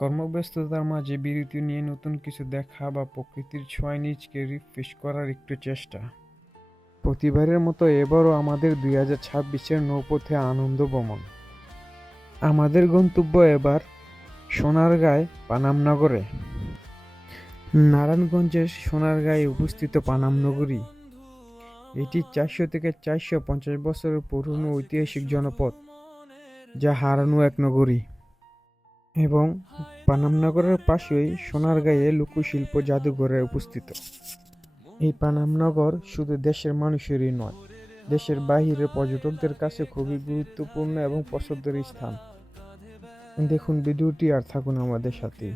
কর্মব্যস্ততার মাঝে বিরতি নিয়ে নতুন কিছু দেখা বা প্রকৃতির ছোঁয়ায় নিজেকে রিফ্রেশ করার একটু চেষ্টা। প্রতিবারের মতো এবারও আমাদের 2026-এর নৌপথে আনন্দ ভ্রমণ। আমাদের গন্তব্য এবার সোনারগাঁয় পানাম নগরে। নারায়ণগঞ্জের সোনারগাঁয়ে অবস্থিত পানাম নগরী। এটি 400 থেকে 450 বছরের পুরনো ঐতিহাসিক জনপদ, যা হারানো এক নগরী। এবং পানাম নগরের পাশেই সোনারগাঁয়ে লোকশিল্প জাদুঘরে অবস্থিত। এই পানাম নগর শুধু দেশের মানুষেরই নয়, দেশের বাহিরের পর্যটকদের কাছে খুবই গুরুত্বপূর্ণ এবং পছন্দের স্থান। দেখুন ভিডিওটি আর থাকুন আমাদের সাথে।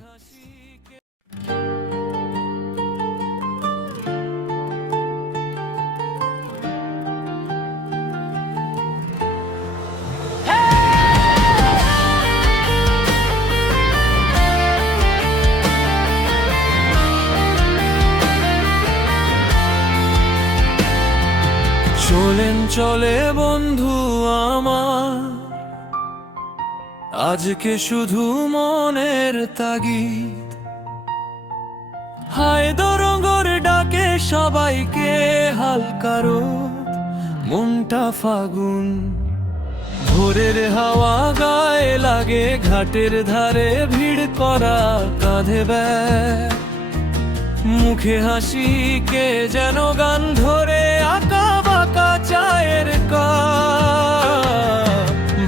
চলেন চলে বন্ধু আমার, আজকে শুধু মনের তাগিদ। হায় দরঙ্গর ডাকে সবাইকে হালকা রোদ, মনটা ফাগুন। ভোরের হাওয়া গায়ে লাগে, ঘাটের ধারে ভিড় করা, কাঁধে ব্যাগ, মুখে হাসি, কে যেন গান ধরে আঁকা বাঁকা চায়ের কাপ।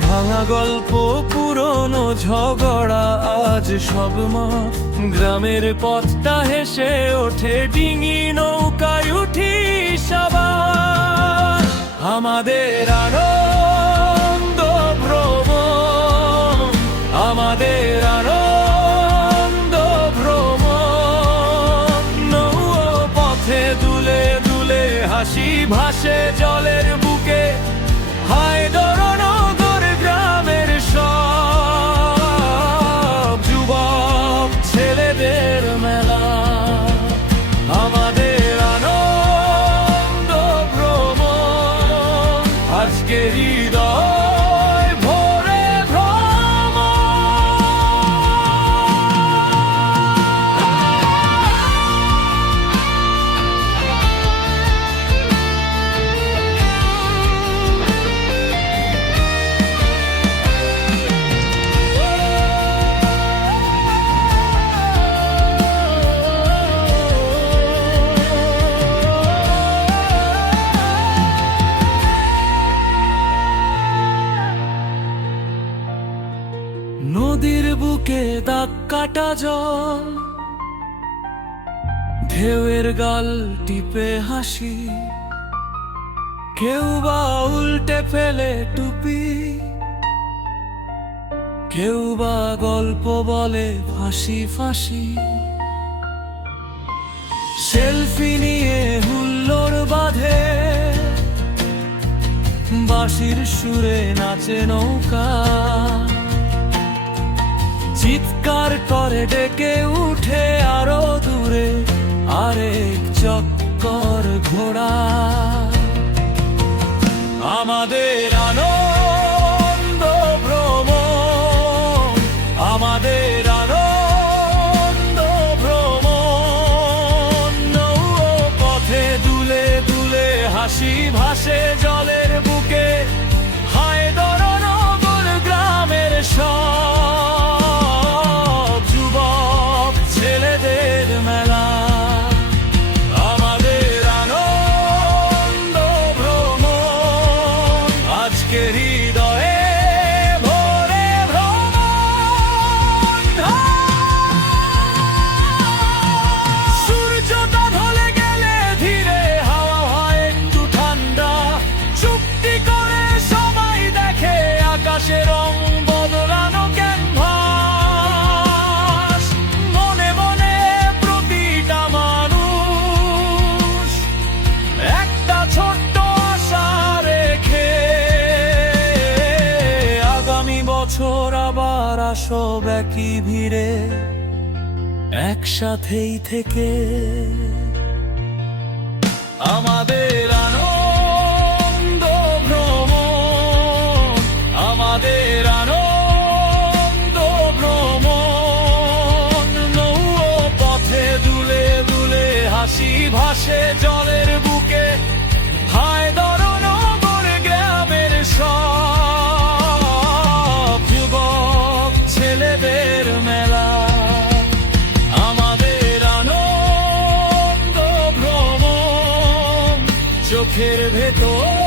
ভাঙা গল্প, পুরনো ঝগড়া, আজ সব মাপ। গ্রামের পথটা হেসে ওঠে, ডিঙি নৌকায় উঠি সবার। আমাদের আনন্দ ভ্রমণ, আমাদের আনন্দ ভ্রমণ। নৌ পথে দুলে দুলে হাসি ভাসে জলের বুকে। হায় দরনগর গ্রামের সব যুবক ছেলেদের মেলা। আমাদের আনন্দ ভ্রমণ, আজকে হৃদয় ভরে ভ্রমণ। নদীর বুকে দাগ কাটা জল, ঢেউয়ের গাল টিপে হাসি। কেউ বা উল্টে ফেলে টুপি, কেউ বা গল্প বলে ফাঁসি ফাঁসি। সেলফি নিয়ে হুল্লোড় বাঁধে, বাঁশির সুরে নাচে নৌকা। চিৎকার করে ডেকে উঠে আরো দূরে আরেক চক্কর ঘোড়া। আমাদের আনন্দ ভ্রমণ, আমাদের আনন্দ ভ্রমণ। নৌ পথে দুলে দুলে হাসি ভাসে জলের বুকে। হায় দরনগর গ্রামের সব যুবক ছেলেদের মেলা। আমাদের আনন্দ ভ্রমণ, আজকে হৃদয়ে ভরে ভ্রমণ। সূর্যটা ঢলে গেলে ধীরে হাওয়া হয় একটু ঠান্ডা। চুক্তি করে সবাই দেখে আকাশে রং বদলানো ক্যানভাস। মনে মনে প্রতিটা মানুষ একটা ছোট্ট আশা রেখে। আগামী বছর আবার আসব একই ভিড়ে, একসাথেই থেকে। আমাদের আনন্দ ভ্রমণ, আমাদের আনন্দ ভ্রমণ। চোখের ভেতর